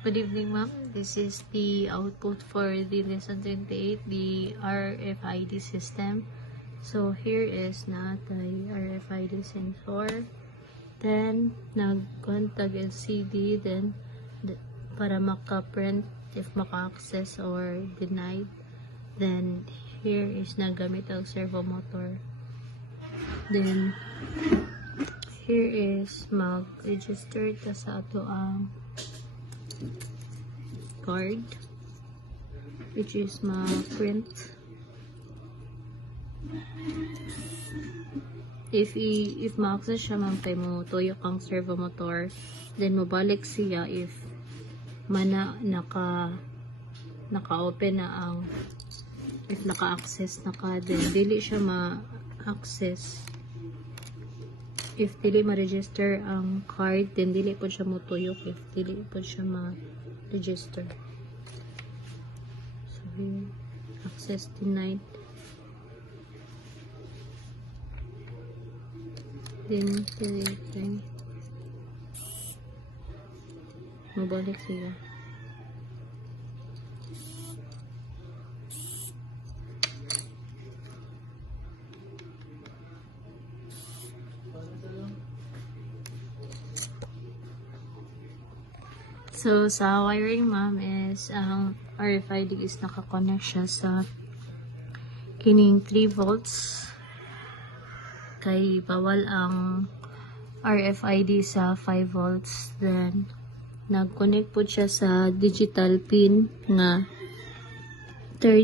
Good evening, ma'am. This is the output for the lesson 28, the RFID system. So here is na the RFID sensor. Then nag-contact LCD, then para maka-print if maka-access or denied. Then here is nagamit ang servo motor. Then here is mag-register ta sa ato ang card, which is ma-print. If ma-access siya, man kay mo tuyok ang servo motor, then mabalik siya if naka-open na ang, if naka-access na ka, then dili siya ma-access. If dili ma-register ang card, then dili po siya mutuyok if dili po siya ma-register. So here, access denied. Then mabalik siya. So, sa wiring, ma'am, is ang RFID is nakakonect siya sa kining 3 volts. Kay bawal ang RFID sa 5 volts. Then, nag-connect po siya sa digital pin nga 9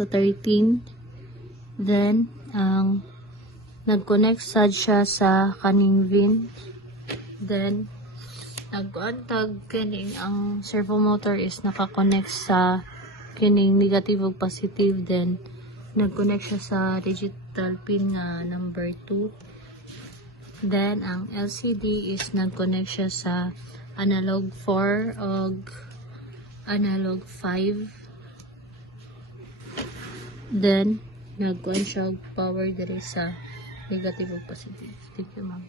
to 13. Then, nag-connect sad siya sa kaning VIN. Then, nag-contag kining ang servo motor is naka-connect sa kining negative ug positive. Then nag-connect siya sa digital pin nga number 2. Then ang LCD is nag-connect siya sa analog 4 ug analog 5. Then nag-on siya power diri sa negative ug positive. Thank you, ma'am.